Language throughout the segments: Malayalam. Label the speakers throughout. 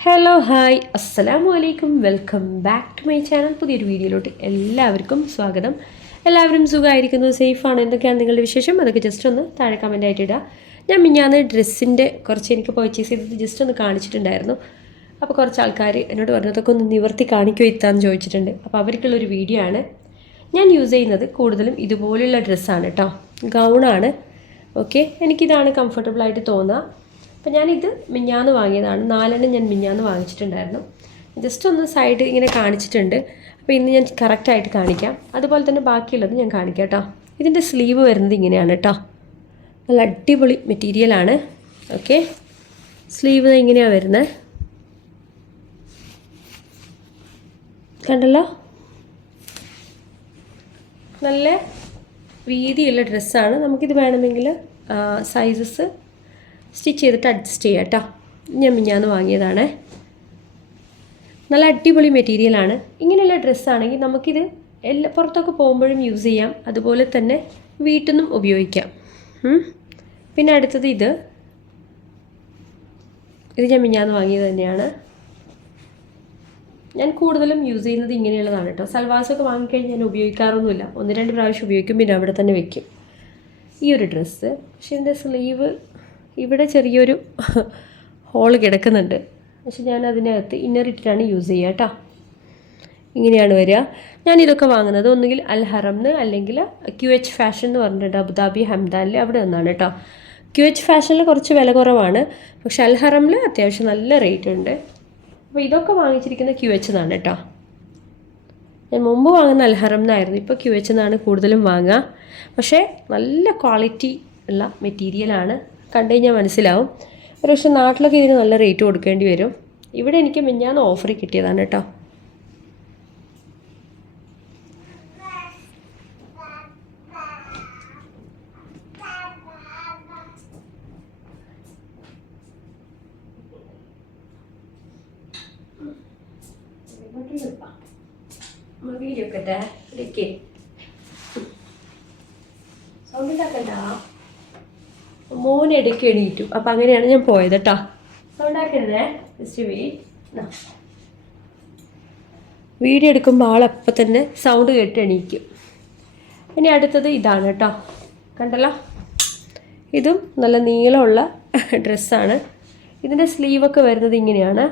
Speaker 1: ഹലോ ഹായ് അസ്സലാമു അലൈക്കും welcome back to my channel പുതിയൊരു വീഡിയോയിലോട്ട് എല്ലാവർക്കും സ്വാഗതം. എല്ലാവരും സുഖമായിരിക്കുന്നു സേഫാണ് എന്തൊക്കെയാണ് നിങ്ങളുടെ വിശേഷം? അതൊക്കെ ജസ്റ്റ് ഒന്ന് താഴെ കമന്റ് ആയിട്ട് ഇടുക ഞാൻ മിഞ്ഞാന്ന് ഡ്രസ്സിന്റെ കുറച്ച് എനിക്ക് പർച്ചേസ് ചെയ്തത് ജസ്റ്റ് ഒന്ന് കാണിച്ചിട്ടുണ്ടായിരുന്നു. അപ്പോൾ കുറച്ച് ആൾക്കാർ എന്നോട് പറഞ്ഞതൊക്കെ ഒന്ന് നിവർത്തി കാണിക്കുമോ ഇത്താന്ന് ചോദിച്ചിട്ടുണ്ട്. അപ്പോൾ അവർക്കുള്ളൊരു വീഡിയോ ആണ്. ഞാൻ യൂസ് ചെയ്യുന്നത് കൂടുതലും ഇതുപോലെയുള്ള ഡ്രസ്സാണ് കേട്ടോ ഗൗണാണ് ഓക്കെ എനിക്കിതാണ് കംഫർട്ടബിളായിട്ട് തോന്നുക അപ്പോൾ ഞാനിത് മിഞ്ഞാന്ന് വാങ്ങിയതാണ്. നാലെണ്ണം ഞാൻ മിഞ്ഞാന്ന് വാങ്ങിച്ചിട്ടുണ്ടായിരുന്നു. ജസ്റ്റ് ഒന്ന് സൈഡ് ഇങ്ങനെ കാണിച്ചിട്ടുണ്ട്. അപ്പോൾ ഇന്ന് ഞാൻ കറക്റ്റായിട്ട് കാണിക്കാം. അതുപോലെ തന്നെ ബാക്കിയുള്ളത് ഞാൻ കാണിക്കാം കേട്ടോ. ഇതിന്റെ സ്ലീവ് വരുന്നത് ഇങ്ങനെയാണ് കേട്ടോ. നല്ല അടിപൊളി മെറ്റീരിയലാണ് ഓക്കെ സ്ലീവ് ഇങ്ങനെയാണ് വരുന്നത് കണ്ടല്ലോ? നല്ല വീതിയുള്ള ഡ്രസ്സാണ് നമുക്കിത് വേണമെങ്കിൽ സൈസസ് സ്റ്റിച്ച് ചെയ്തിട്ട് അഡ്ജസ്റ്റ് ചെയ്യാം കേട്ടോ. ഞാൻ മിഞ്ഞാന്ന് വാങ്ങിയതാണ്. നല്ല അടിപൊളി മെറ്റീരിയലാണ് ഇങ്ങനെയുള്ള ഡ്രസ്സാണെങ്കിൽ നമുക്കിത് എല്ലാ പുറത്തൊക്കെ പോകുമ്പോഴും യൂസ് ചെയ്യാം. അതുപോലെ തന്നെ വീട്ടിൽ നിന്നും ഉപയോഗിക്കാം. പിന്നെ അടുത്തത് ഇത്. ഇത് ഞാൻ മിഞ്ഞാന്ന് വാങ്ങിയത് തന്നെയാണ്. ഞാൻ കൂടുതലും യൂസ് ചെയ്യുന്നത് ഇങ്ങനെയുള്ളതാണ് കേട്ടോ. സൽവാസൊക്കെ വാങ്ങിക്കഴിഞ്ഞ് ഞാൻ ഉപയോഗിക്കാറൊന്നുമില്ല. ഒന്ന് രണ്ട് പ്രാവശ്യം ഉപയോഗിക്കും പിന്നെ അവിടെ തന്നെ വെക്കും. ഈ ഒരു ഡ്രസ്സ് പക്ഷേ ഇതിന്റെ സ്ലീവ് ഇവിടെ ചെറിയൊരു ഹോൾ കിടക്കുന്നുണ്ട്. പക്ഷെ ഞാൻ അതിനകത്ത് ഇന്നർ ഇട്ടിട്ടാണ് യൂസ് ചെയ്യുക കേട്ടോ ഇങ്ങനെയാണ് വരിക. ഞാൻ ഇതൊക്കെ വാങ്ങുന്നത് ഒന്നുകിൽ അൽ ഹറംന്ന് അല്ലെങ്കിൽ ക്യു എച്ച് ഫാഷൻ എന്ന് പറഞ്ഞിട്ടുണ്ട് അബുദാബി ഹംദാനിൽ അവിടെ നിന്നാണ് കേട്ടോ ക്യു എച്ച് ഫാഷനിൽ കുറച്ച് വില കുറവാണ്. പക്ഷെ അൽ ഹറമിൽ അത്യാവശ്യം നല്ല റേറ്റ് ഉണ്ട്. അപ്പോൾ ഇതൊക്കെ വാങ്ങിച്ചിരിക്കുന്ന ക്യു എച്ച് എന്നാണ് കേട്ടോ ഞാൻ മുമ്പ് വാങ്ങുന്ന അൽഹറം എന്നായിരുന്നു ഇപ്പോൾ ക്യു എച്ച് എന്നാണ് കൂടുതലും വാങ്ങുക. പക്ഷേ നല്ല ക്വാളിറ്റി ഉള്ള മെറ്റീരിയലാണ് കണ്ടു കഴിഞ്ഞാൽ മനസ്സിലാവും. ഒരു പക്ഷേ നാട്ടിലൊക്കെ ഇതിന് നല്ല റേറ്റ് കൊടുക്കേണ്ടി വരും. ഇവിടെ എനിക്ക് മിഞ്ഞാന്ന് ഓഫർ കിട്ടിയതാണ് കേട്ടോ. വീഡിയോ ഒക്കെ ഇടയ്ക്ക്. സൗണ്ട് ഉണ്ടാക്കണ്ട മോൻ ഇടയ്ക്ക് എണീറ്റു. അപ്പം അങ്ങനെയാണ് ഞാൻ പോയത് കേട്ടോ ജസ്റ്റ് വെയിറ്റ്. വീഡിയോ എടുക്കുമ്പോൾ ആളപ്പം തന്നെ സൗണ്ട് കേട്ട് എണീക്കും. ഇനി അടുത്തത് ഇതാണ് കേട്ടോ കണ്ടല്ലോ? ഇതും നല്ല നീളമുള്ള ഡ്രസ്സാണ്. ഇതിന്റെ സ്ലീവൊക്കെ വരുന്നത് ഇങ്ങനെയാണ്.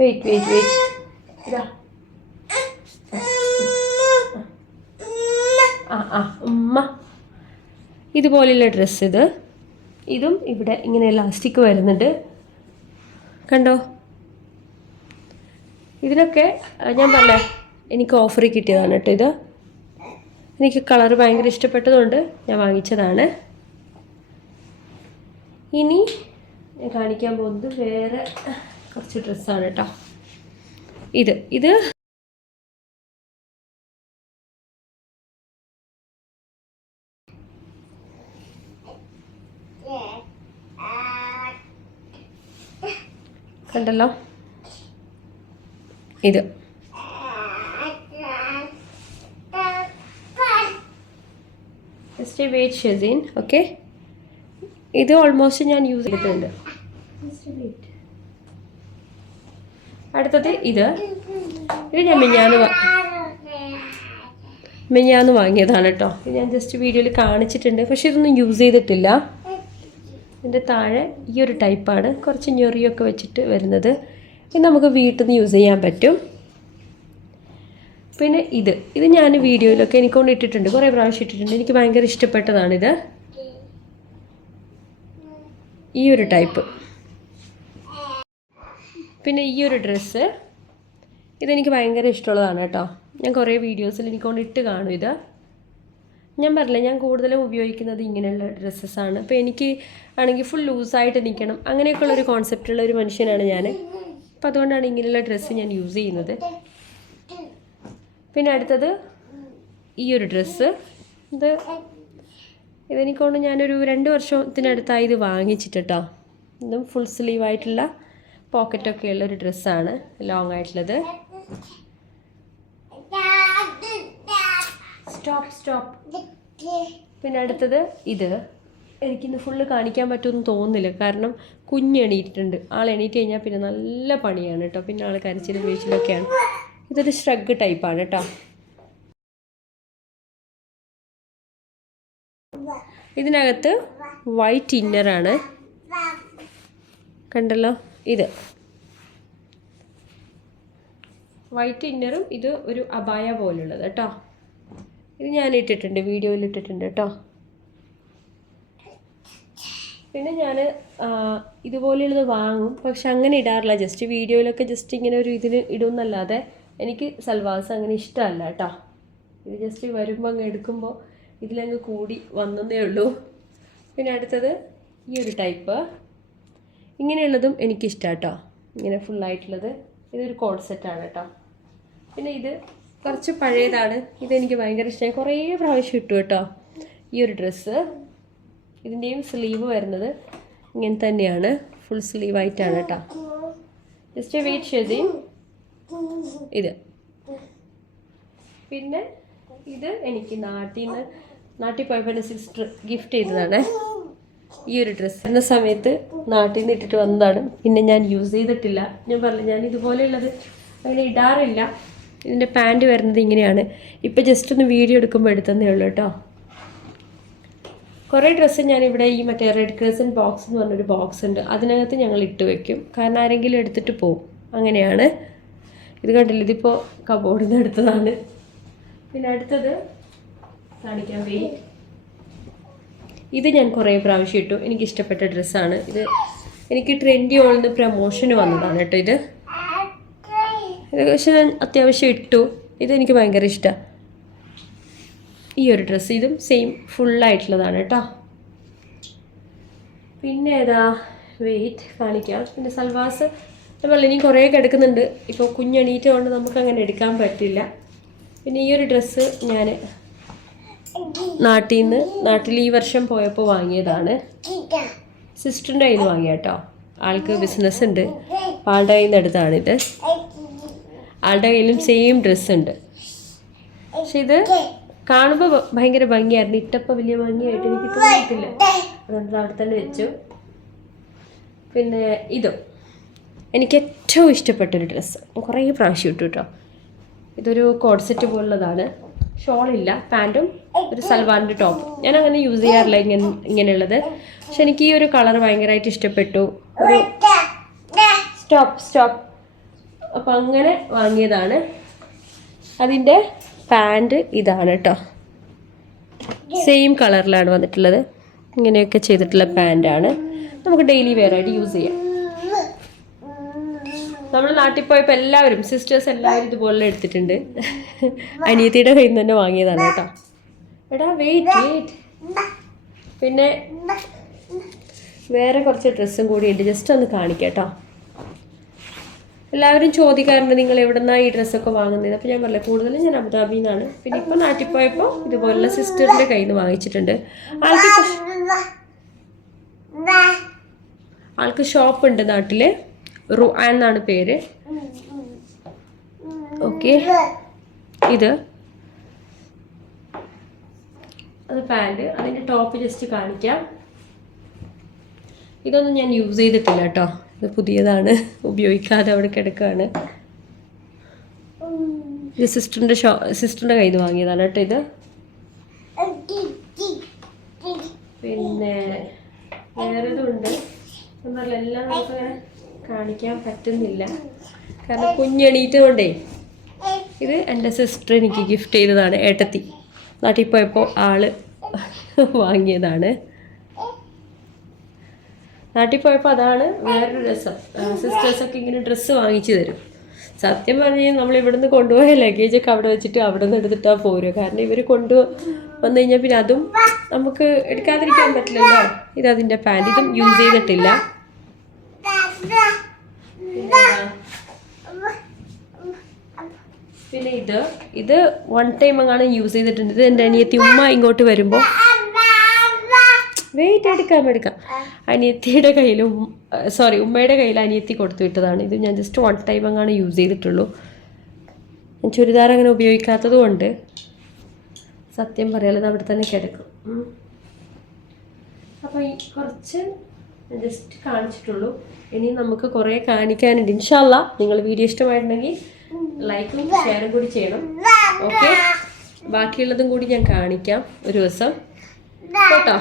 Speaker 1: Wait wait wait. ആ ആ ഉമ്മ. ഇതുപോലെയുള്ള ഡ്രസ്സ് ഇത്. ഇതും ഇവിടെ ഇങ്ങനെ ഇലാസ്റ്റിക് വരുന്നുണ്ട്. കണ്ടോ? ഇതിനൊക്കെ ഞാൻ പറഞ്ഞേ എനിക്ക് ഓഫർ കിട്ടിയതാണ് കേട്ടോ ഇത്. എനിക്ക് കളർ ഭയങ്കര ഇഷ്ടപ്പെട്ടതുകൊണ്ട് ഞാൻ വാങ്ങിച്ചതാണ്. ഇനി ഞാൻ കാണിക്കാൻ പോകുന്നത് വേറെ കുറച്ച് ഡ്രസ്സാണ് കേട്ടോ. ഇത് ഇത്. കണ്ടല്ലോ. ഇത്. ജസ്റ്റ് വെയിറ്റ് ഷെസീൻ ഓക്കെ ഇത് ഓൾമോസ്റ്റ് ഞാൻ യൂസ് ചെയ്തിട്ടുണ്ട്. അടുത്തത് ഇത്. ഇത് ഞാൻ മിഞ്ഞാന്ന് മിഞ്ഞാന്ന് വാങ്ങിയതാണ് കേട്ടോ ഇത് ഞാൻ ജസ്റ്റ് വീഡിയോയിൽ കാണിച്ചിട്ടുണ്ട്. പക്ഷേ ഇതൊന്നും യൂസ് ചെയ്തിട്ടില്ല. ഇതിന്റെ താഴെ ഈ ഒരു ടൈപ്പാണ് കുറച്ച് ഞൊറിയൊക്കെ വെച്ചിട്ട് വരുന്നത്. ഇത് നമുക്ക് വീട്ടിൽ നിന്ന് യൂസ് ചെയ്യാൻ പറ്റും. പിന്നെ ഇത്. ഇത് ഞാൻ വീഡിയോയിലൊക്കെ എനിക്ക് കൊണ്ട് ഇട്ടിട്ടുണ്ട്. കുറേ പ്രാവശ്യം ഇട്ടിട്ടുണ്ട്. എനിക്ക് ഭയങ്കര ഇഷ്ടപ്പെട്ടതാണിത്. ഈ ഒരു ടൈപ്പ് പിന്നെ ഈ ഒരു ഡ്രസ്സ് ഇതെനിക്ക് ഭയങ്കര ഇഷ്ടമുള്ളതാണ് കേട്ടോ. ഞാൻ കുറേ വീഡിയോസിൽ എനിക്കൊണ്ട് ഇട്ട് കാണും ഇത്. ഞാൻ പറഞ്ഞില്ല ഞാൻ കൂടുതലും ഉപയോഗിക്കുന്നത് ഇങ്ങനെയുള്ള ഡ്രസ്സസ്സാണ് അപ്പോൾ എനിക്ക് ആണെങ്കിൽ ഫുൾ ലൂസായിട്ട് നിൽക്കണം അങ്ങനെയൊക്കെയുള്ള ഒരു കോൺസെപ്റ്റുള്ള ഒരു മനുഷ്യനാണ് ഞാൻ അപ്പോൾ അതുകൊണ്ടാണ് ഇങ്ങനെയുള്ള ഡ്രസ്സ് ഞാൻ യൂസ് ചെയ്യുന്നത്. പിന്നെ അടുത്തത് ഈ ഒരു ഡ്രസ്സ് ഇത് ഇതെനിക്കൊണ്ട് ഞാനൊരു രണ്ട് വർഷത്തിനടുത്തായി ഇത് വാങ്ങിച്ചിട്ടോ ഇതും ഫുൾ സ്ലീവ് ആയിട്ടുള്ള പോക്കറ്റൊക്കെ ഉള്ള ഒരു ഡ്രസ്സാണ് ലോങ് ആയിട്ടുള്ളത്. Stop stop. പിന്നെ അടുത്തത് ഇത്. എനിക്കിന്ന് ഫുള്ള് കാണിക്കാൻ പറ്റുമെന്ന് തോന്നുന്നില്ല. കാരണം കുഞ്ഞ് എണീറ്റിട്ടുണ്ട്. ആൾ എണീറ്റ് കഴിഞ്ഞാൽ പിന്നെ നല്ല പണിയാണ് കേട്ടോ. പിന്നെ ആൾ കരച്ചിലും വീഴ്ചയിലൊക്കെയാണ് ഇതൊരു ഷ്രഗ് ടൈപ്പാണ് കേട്ടോ. ഇതിനകത്ത് വൈറ്റ് ഇന്നറാണ് കണ്ടല്ലോ? ഇത്. വൈറ്റ് ഇന്നറും ഇത് ഒരു അബായ പോലുള്ളത് കേട്ടോ ഇത് ഞാൻ ഇട്ടിട്ടുണ്ട് വീഡിയോയിൽ ഇട്ടിട്ടുണ്ട് കേട്ടോ പിന്നെ ഞാൻ ഇതുപോലെയുള്ളത് വാങ്ങും. പക്ഷെ അങ്ങനെ ഇടാറില്ല. ജസ്റ്റ് വീഡിയോയിലൊക്കെ ജസ്റ്റ് ഇങ്ങനെ ഒരു ഇതിന് ഇടുമെന്നല്ലാതെ എനിക്ക് സൽവാസ് അങ്ങനെ ഇഷ്ടമല്ല കേട്ടോ ഇത് ജസ്റ്റ് വരുമ്പോൾ അങ്ങ് എടുക്കുമ്പോൾ ഇതിലങ്ങ് കൂടി വന്നതേ ഉള്ളൂ. പിന്നെ അടുത്തത് ഈ ഒരു ടൈപ്പ് ഇങ്ങനെയുള്ളതും എനിക്കിഷ്ടമാണ് കേട്ടോ ഇങ്ങനെ ഫുള്ളായിട്ടുള്ളത് ഇതൊരു കോഡ് സെറ്റാണ് കേട്ടോ പിന്നെ ഇത് കുറച്ച് പഴയതാണ്. ഇതെനിക്ക് ഭയങ്കര ഇഷ്ടമായി കുറേ പ്രാവശ്യം ഇട്ടു കേട്ടോ. ഈ ഒരു ഡ്രസ്സ് ഇതിന്റെയും സ്ലീവ് വരുന്നത് ഇങ്ങനെ തന്നെയാണ്. ഫുൾ സ്ലീവ് ആയിട്ടാണ് കേട്ടോ ജസ്റ്റ് വെയിറ്റ് ചെയ്തി. ഇത്. പിന്നെ ഇത് എനിക്ക് നാട്ടിൽ നിന്ന് നാട്ടിൽ പോയപ്പോൾ സിസ്റ്റർ ഗിഫ്റ്റ് ചെയ്തതാണ്. ഈ ഒരു ഡ്രസ്സ് എന്ന സമയത്ത് നാട്ടിൽ നിന്ന് ഇട്ടിട്ട് വന്നതാണ്. പിന്നെ ഞാൻ യൂസ് ചെയ്തിട്ടില്ല. ഞാൻ പറഞ്ഞു ഞാൻ ഇതുപോലെയുള്ളത് അങ്ങനെ ഇടാറില്ല. ഇതിന്റെ പാന്റ് വരുന്നത് ഇങ്ങനെയാണ്. ഇപ്പം ജസ്റ്റ് ഒന്ന് വീഡിയോ എടുക്കുമ്പോൾ എടുത്തതേ ഉള്ളൂ കേട്ടോ കുറേ ഡ്രസ്സ് ഞാനിവിടെ ഈ മറ്റേ റെഡ് ക്രസൻ ബോക്സ് എന്ന് പറഞ്ഞൊരു ബോക്സ് ഉണ്ട്. അതിനകത്ത് ഞങ്ങൾ ഇട്ട് വെക്കും. കാരണം ആരെങ്കിലും എടുത്തിട്ട് പോവും. അങ്ങനെയാണ്. ഇത് കണ്ടില്ല? ഇതിപ്പോൾ കബോർഡിൽ നിന്ന് എടുത്തതാണ്. പിന്നെ അടുത്തത് കാണിക്കാൻ വെയിറ്റ് ഇത് ഞാൻ കുറേ പ്രാവശ്യം ഇട്ടു. എനിക്ക് ഇഷ്ടപ്പെട്ട ഡ്രസ്സാണ്. ഇത് എനിക്ക് ട്രെൻഡി ഓൾന്ന് പ്രമോഷന് വന്നതാണ് കേട്ടോ ഇത്. ഇത് പക്ഷെ ഞാൻ അത്യാവശ്യം ഇട്ടു. ഇതെനിക്ക് ഭയങ്കര ഇഷ്ടമാണ് ഈ ഒരു ഡ്രസ്സ് ഇതും സെയിം ഫുള്ളായിട്ടുള്ളതാണ് കേട്ടോ. പിന്നെ ഏതാ? വെയിറ്റ് കാണിക്കാം. പിന്നെ സൽവാസ്. നമ്മൾ ഇനി കുറേ കിടക്കുന്നുണ്ട്. ഇപ്പോൾ കുഞ്ഞെണീറ്റ് കൊണ്ട് നമുക്ക് അങ്ങനെ എടുക്കാൻ പറ്റില്ല. പിന്നെ ഈ ഒരു ഡ്രസ്സ് ഞാൻ നാട്ടിൽ നിന്ന് നാട്ടിൽ ഈ വർഷം പോയപ്പോൾ വാങ്ങിയതാണ്. സിസ്റ്ററിന്റെ കയ്യിൽ നിന്ന് വാങ്ങിയ കേട്ടോ. ആൾക്ക് ബിസിനസ് ഉണ്ട്. അപ്പോൾ ആളുടെ കയ്യിൽ നിന്ന് എടുത്താണിത്. ആളുടെ കയ്യിലും സെയിം ഡ്രസ്സ് ഉണ്ട്. പക്ഷെ ഇത് കാണുമ്പോൾ ഭയങ്കര ഭംഗിയായിരുന്നു. ഇട്ടപ്പോൾ വലിയ ഭംഗിയായിട്ട് എനിക്ക് തോന്നിയിട്ടില്ല. അതുകൊണ്ട് അവിടെ തന്നെ വെച്ചു. പിന്നെ ഇതും. എനിക്ക് ഏറ്റവും ഇഷ്ടപ്പെട്ടൊരു ഡ്രസ്സ് കുറേ പ്രാവശ്യം ഇട്ടു കേട്ടോ. ഇതൊരു കോഡ്സെറ്റ് പോലുള്ളതാണ്. ഷോളില്ല പാന്റും ഒരു സൽവാറിന്റെ ടോപ്പ്. ഞാൻ അങ്ങനെ യൂസ് ചെയ്യാറില്ല ഇങ്ങനെ ഇങ്ങനെയുള്ളത്. പക്ഷെ എനിക്ക് ഈ ഒരു കളർ ഭയങ്കരമായിട്ട് ഇഷ്ടപ്പെട്ടു. Stop stop. അപ്പം അങ്ങനെ വാങ്ങിയതാണ്. അതിന്റെ പാന്റ് ഇതാണ് കേട്ടോ സെയിം കളറിലാണ് വന്നിട്ടുള്ളത്. ഇങ്ങനെയൊക്കെ ചെയ്തിട്ടുള്ള പാന്റാണ് നമുക്ക് ഡെയിലി വെയർ ആയിട്ട് യൂസ് ചെയ്യാം. നമ്മൾ നാട്ടിൽ പോയപ്പോൾ എല്ലാവരും സിസ്റ്റേഴ്സ് എല്ലാവരും ഇതുപോലെ എടുത്തിട്ടുണ്ട്. അനിയത്തിയുടെ കയ്യിൽ നിന്ന് തന്നെ വാങ്ങിയതാണ് കേട്ടോ. എടാ വെയിറ്റ് വെയിറ്റ് പിന്നെ വേറെ കുറച്ച് ഡ്രസ്സും കൂടി ഉണ്ട്. ജസ്റ്റ് ഒന്ന് കാണിക്കാം കേട്ടോ എല്ലാവരും ചോദിക്കാറുണ്ട് നിങ്ങൾ എവിടുന്നാണ് ഈ ഡ്രസ്സൊക്കെ വാങ്ങുന്നത് അപ്പോൾ ഞാൻ പറഞ്ഞില്ല കൂടുതലും ഞാൻ അബുദാബിയിൽ നിന്നാണ് പിന്നെ ഇപ്പോൾ നാട്ടിൽ പോയപ്പോൾ ഇതുപോലുള്ള സിസ്റ്ററിന്റെ കയ്യിൽ നിന്ന് വാങ്ങിച്ചിട്ടുണ്ട്. ആൾക്ക് ആൾക്ക് ഷോപ്പ് ഉണ്ട് നാട്ടിൽ റുആൻ എന്നാണ് പേര്. ഓക്കെ. ഇത്. അത് പാന്റ്. അതിന്റെ ടോപ്പ് ജസ്റ്റ് കാണിക്കാം. ഇതൊന്നും ഞാൻ യൂസ് ചെയ്തിട്ടില്ല കേട്ടോ. ഇത് പുതിയതാണ്. ഉപയോഗിക്കാതെ അവിടെ കിടക്കുകയാണ് ഇത് സിസ്റ്ററിന്റെ ഷോ സിസ്റ്ററിന്റെ കയ്യിൽ നിന്ന് വാങ്ങിയതാണ് കേട്ടോ ഇത്. പിന്നെ പറഞ്ഞില്ല എല്ലാം നമുക്ക് കാണിക്കാൻ പറ്റുന്നില്ല. കാരണം കുഞ്ഞെണീറ്റ് കൊണ്ടേ ഇത് എന്റെ സിസ്റ്റർ എനിക്ക് ഗിഫ്റ്റ് ചെയ്തതാണ് ഏട്ടത്തി. നാട്ടിൽ പോയപ്പോൾ ആൾ വാങ്ങിയതാണ്. നാട്ടിൽ പോയപ്പോൾ അതാണ് വേറൊരു രസം. സിസ്റ്റേഴ്സൊക്കെ ഇങ്ങനെ ഡ്രസ്സ് വാങ്ങിച്ചു തരും. സത്യം പറഞ്ഞു കഴിഞ്ഞാൽ നമ്മൾ ഇവിടുന്ന് കൊണ്ടുപോയ ലഗേജൊക്കെ അവിടെ വെച്ചിട്ട് അവിടെ നിന്ന് എടുത്തിട്ടാ പോരുക. കാരണം ഇവർ കൊണ്ടു വന്നു കഴിഞ്ഞാൽ പിന്നെ അതും നമുക്ക് എടുക്കാതിരിക്കാൻ പറ്റില്ലല്ലോ. ഇത് അതിന്റെ പാന്റ് ഇതും യൂസ് ചെയ്തിട്ടില്ല. പിന്നെ ഇത് ഇത് വൺ ടൈം അങ്ങാണ് യൂസ് ചെയ്തിട്ടുണ്ട്. ഇത് എന്റെ അനിയത്തി ഉമ്മ ഇങ്ങോട്ട് വരുമ്പോൾ വെയിറ്റ് എടുക്കാം എടുക്കാം. അനിയത്തിയുടെ കയ്യിൽ സോറി ഉമ്മയുടെ കയ്യിൽ അനിയത്തി കൊടുത്തു വിട്ടതാണ്. ഇത് ഞാൻ ജസ്റ്റ് വൺ ടൈം അങ്ങാണ് യൂസ് ചെയ്തിട്ടുള്ളൂ. ഞാൻ ചുരിദാർ അങ്ങനെ ഉപയോഗിക്കാത്തത് കൊണ്ട് സത്യം പറയാലത് അവിടെ തന്നെ കിടക്കും. അപ്പോൾ ഈ കുറച്ച് ജസ്റ്റ് കാണിച്ചിട്ടുള്ളൂ. ഇനി നമുക്ക് കുറേ കാണിക്കാനുണ്ട്. ഇൻഷാല്ല നിങ്ങൾ വീഡിയോ ഇഷ്ടമായിട്ടുണ്ടെങ്കിൽ ലൈക്കും ഷെയറും കൂടി ചെയ്യണം. ഓക്കെ? ബാക്കിയുള്ളതും കൂടി ഞാൻ കാണിക്കാം ഒരു ദിവസം. കേട്ടോ?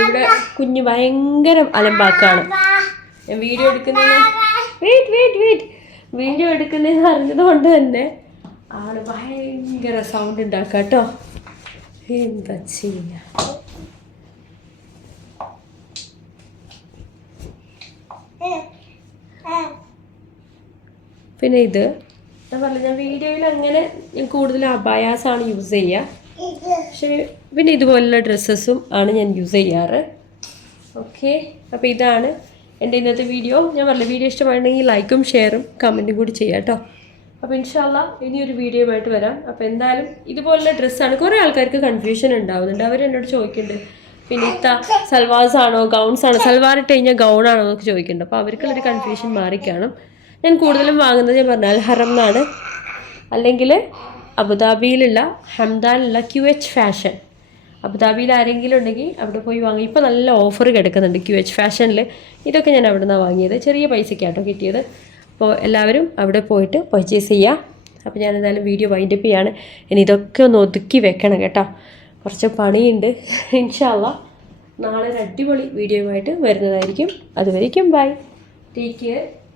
Speaker 1: ഇവിടെ കുഞ്ഞ് ഭയങ്കര അലമ്പാക്കാണ്. ഞാൻ വീഡിയോ എടുക്കുന്നതിന് വെയിറ്റ് വെയിറ്റ് വെയിറ്റ്. വീഡിയോ എടുക്കുന്നതെന്ന് അറിഞ്ഞത് കൊണ്ട് തന്നെ ആൾ ഭയങ്കര സൗണ്ട് ഉണ്ടാക്കാം കേട്ടോ. എന്താ ചെയ്യാ? പിന്നെ ഇത്. ഞാൻ പറഞ്ഞു ഞാൻ വീഡിയോയിൽ അങ്ങനെ ഞാൻ കൂടുതൽ അബായാസാണ് യൂസ് ചെയ്യുക പക്ഷേ പിന്നെ ഇതുപോലുള്ള ഡ്രസ്സസും ആണ് ഞാൻ യൂസ് ചെയ്യാറ്. ഓക്കെ അപ്പോൾ ഇതാണ് എന്റെ ഇന്നത്തെ വീഡിയോ. ഞാൻ പറഞ്ഞു വീഡിയോ ഇഷ്ടമായിട്ടുണ്ടെങ്കിൽ ലൈക്കും ഷെയറും കമന്റും കൂടി ചെയ്യാം കേട്ടോ. അപ്പോൾ ഇൻഷാല്ല ഇനിയൊരു വീഡിയോ ആയിട്ട് വരാം. അപ്പോൾ എന്തായാലും ഇതുപോലുള്ള ഡ്രസ്സാണ്. കുറേ ആൾക്കാർക്ക് കൺഫ്യൂഷൻ ഉണ്ടാവുന്നുണ്ട്. അവർ എന്നോട് ചോദിക്കുന്നുണ്ട് പിന്നെ ഇത്ത സൽവാസ് ആണോ ഗൗൺസ് ആണോ? സൽവാർ ഇട്ട് കഴിഞ്ഞാൽ ഗൗൺ ആണോ എന്നൊക്കെ ചോദിക്കുന്നുണ്ട്. അപ്പോൾ അവർക്കുള്ളൊരു കൺഫ്യൂഷൻ മാറിക്കാണും. ഞാൻ കൂടുതലും വാങ്ങുന്നത് ഞാൻ പറഞ്ഞാൽ ഹറം എന്നാണ്. അല്ലെങ്കിൽ അബുദാബിയിലുള്ള ഹംദാനിലുള്ള ക്യു എച്ച് ഫാഷൻ അബുദാബിയിൽ ആരെങ്കിലും ഉണ്ടെങ്കിൽ അവിടെ പോയി വാങ്ങി. ഇപ്പോൾ നല്ല ഓഫർ കിടക്കുന്നുണ്ട് ക്യു എച്ച് ഫാഷനിൽ ഇതൊക്കെ ഞാൻ അവിടെ നിന്നാണ് വാങ്ങിയത്. ചെറിയ പൈസയ്ക്കാട്ടോ കിട്ടിയത്. അപ്പോൾ എല്ലാവരും അവിടെ പോയിട്ട് പർച്ചേസ് ചെയ്യുക. അപ്പോൾ ഞാൻ എന്തായാലും വീഡിയോ വൈൻഡപ്പ് ചെയ്യാണ്. ഇനി ഇതൊക്കെ ഒന്ന് ഒതുക്കി വെക്കണം കേട്ടോ. കുറച്ച് പണിയുണ്ട്. ഇൻഷാല്ല നാളെ ഒരു അടിപൊളി വീഡിയോയുമായിട്ട് വരുന്നതായിരിക്കും. അതുവരേക്കും ബൈ ടേക്ക് കെയർ